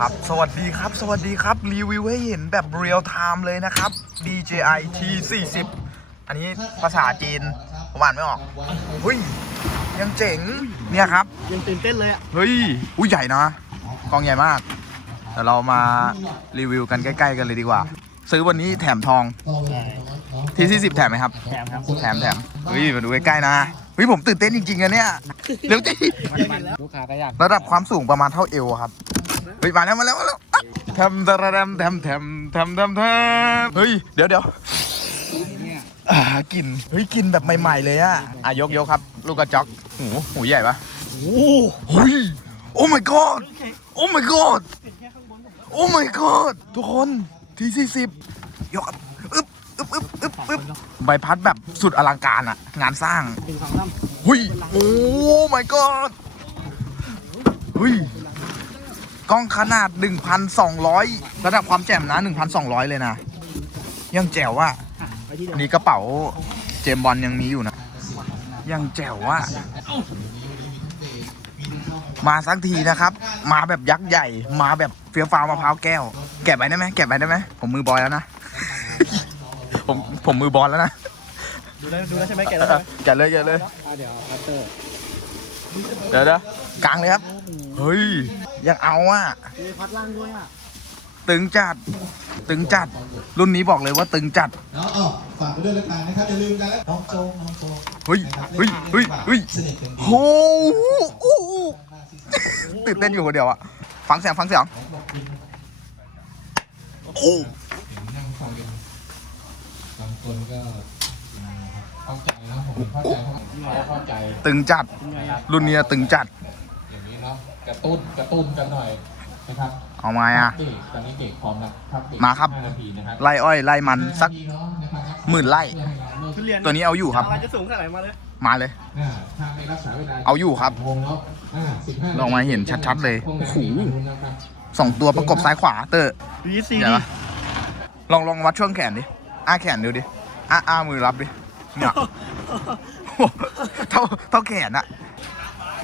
ครับสวัสดีครับ สวัสดีครับ รีวิวให้เห็นแบบเรียลไทม์เลยนะครับ DJI T40 อันนี้ภาษาจีนผมอ่านไม่ออกเฮ้ย ยังเจ๋ง เนี่ยครับ ยังตื่นเต้นเลยอะ เฮ้ย อุ้ยใหญ่นะกล้องใหญ่มากเดี๋ยวเรามารีวิวกันใกล้ ๆ กันเลยดีกว่า ซื้อวันนี้แถมทอง T40 แถมไหมครับ แถมครับ แถมแถมเฮ้ย มาดูใกล้ๆนะเฮ้ยผมตื่นเต้นจริงๆอะเนี่ยเดี๋ยวจีลูกค้าก็อยากระดับความสูงประมาณเท่าเอวครับเฮ้ยมาแล้วมาแล้วมาแล้วอะแทมแทมแทมแทมแทมแทมแทมเฮ้ยเดี๋ยวเดี๋ยวอ่ากลิ่นเฮ้ยกลิ่นแบบใหม่ๆเลยอะอะยกยกครับ ลูกกระจอกหูหูใหญ่ปะโอ้เฮ้ยโอ้ my god โอ้ my god โอ้ my god ทุกคนทีสี่สิบยกครับอึ๊บอึ๊บอึ๊บอึ๊บอึ๊บใบพัดแบบสุดอลังการอะงานสร้างถึงสองลเฮ้ย โอ้ my god เฮ้ย กล้องขนาด 1,200 ระดับความแจ่มนะ 1,200 เลยนะ ยังแจ๋วว่ะำอะไปที่เดิอัมนนี้กระเป๋าเจมส์บอลยังมีอยู่นะ ยังแจ๋วว่ะมาสักทีนะครับ มาแบบยักษ์ใหญ่ มาแบบเฟี้ยวฟ้าวมะพร้าวแก้ว แกะไปได้ไหมแกะไปได้ไหมผมมือบอลแล้วนะ ผมผมมือบอลแล้วนะ ดูแล้วดูแล้วใช่ไหมแกแล้วใช่ไหมแกะเลยแกะเลย อะเดี๋ยวเอาคัตเตอร์ เดี๋ยวเดี๋ยวกลางเลยครับ เฮ้ย ยังเอาอะมีพัดล่างด้วยอะ ตึงจัด ตึงจัด รุ่นนี้บอกเลยว่าตึงจัดเนาะอ้าวฝากไปด้วยแล้วกันนะครับอย่าลืมกันแล้วน้องโจงน้องโจงเฮ้ยนะครับเฮ้ย เฮ้ย เฮ้ยสนิทกันดีโอ้โหตื่นเต้นอยู่คนเดียวอะฟังเสียงฟังเสียง โอ้นั่งฟังกันบางคนก็ เข้าใจนะผมเข้าใจเขาเข้าใจ ตึงจัดเป็นไงอะรุ่นนี้ตึงจัด อย่างนี้เนาะ กระตุ้น กระตุ้นกันหน่อยนะครับเอามาอะ เด็กตอนนี้เด็กพร้อมแล้วครับเด็กมาครับ ห้นาทีนะครับไล่อ้อยไล่มันสักห้านาทีเนาะนะครับหมื่นไร่ทุเรียนตัวนี้เอาอยู่ครับอะไรจะสูงขนาดไหนมาเลย มาเลย อ่าถ้าไม่รักษาเวลาเอาอยู่ครับ วงแล้วอ่าสิบห้าลองมาเห็นชัดๆเลยโอ้โอ้โหโหสองตัวประกบซ้ายขวาเตอร์วีซีเดี๋ยวนะลองลองวัดช่วงแขนดิ อ้าแขนดูดิ อ้าอ้ามือรับดิ เนี่ยโอ้โหเท่าเท่าแขนอะ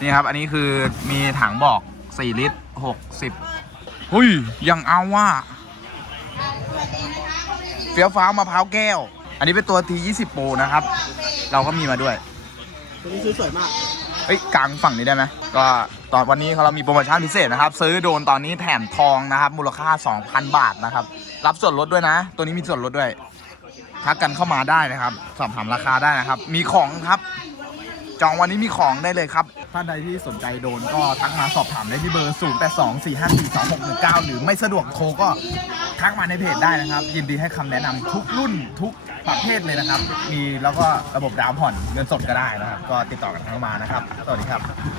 นี่ครับ อันนี้คือมีถังบอก 4 ลิตร 60หุ้ย ยังเอาว่าเฟี้ยวฟ้าวมะพร้าวแก้ว อันนี้เป็นตัวที20 โปรนะครับ เราก็มีมาด้วย ตัวนี้สวยๆมากเอ้ยกลางฝั่งนี้ได้ไหมก็ตอนวันนี้เรามีโปรโมชั่นพิเศษนะครับ ซื้อโดรนตอนนี้แถมทองนะครับ มูลค่า 2,000 บาทนะครับ รับส่วนลดด้วยนะ ตัวนี้มีส่วนลดด้วย ทักกันเข้ามาได้นะครับ สอบถามราคาได้นะครับ มีของครับ จองวันนี้มีของได้เลยครับ ท่านใดที่สนใจโดนก็ทักมาสอบถามได้ที่เบอร์ 0 8 2 4 5 4 2 6 1 9 หรือไม่สะดวกโทรก็ทักมาในเพจได้นะครับ ยินดีให้คำแนะนำทุกรุ่นทุกประเภทเลยนะครับ มีแล้วก็ระบบดาวน์ผ่อนเงินสดก็ได้นะครับ ก็ติดต่อกันเข้ามานะครับ สวัสดีครับ